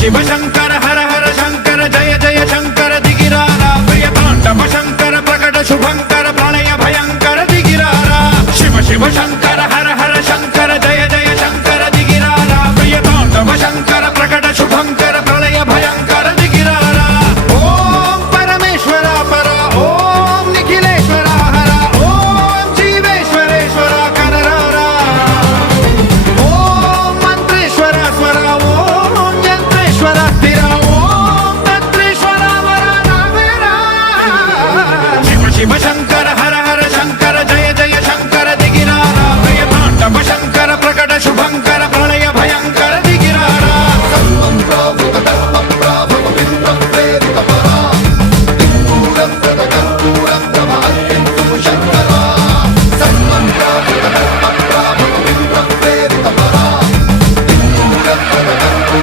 शिव शंकर हर हर शंकर जय जय शंकर दिगिरारा प्रिय तांडव शंकर प्रकट शुभंकर प्रणय भयंकर दिगिरारा शिव शिव शंकर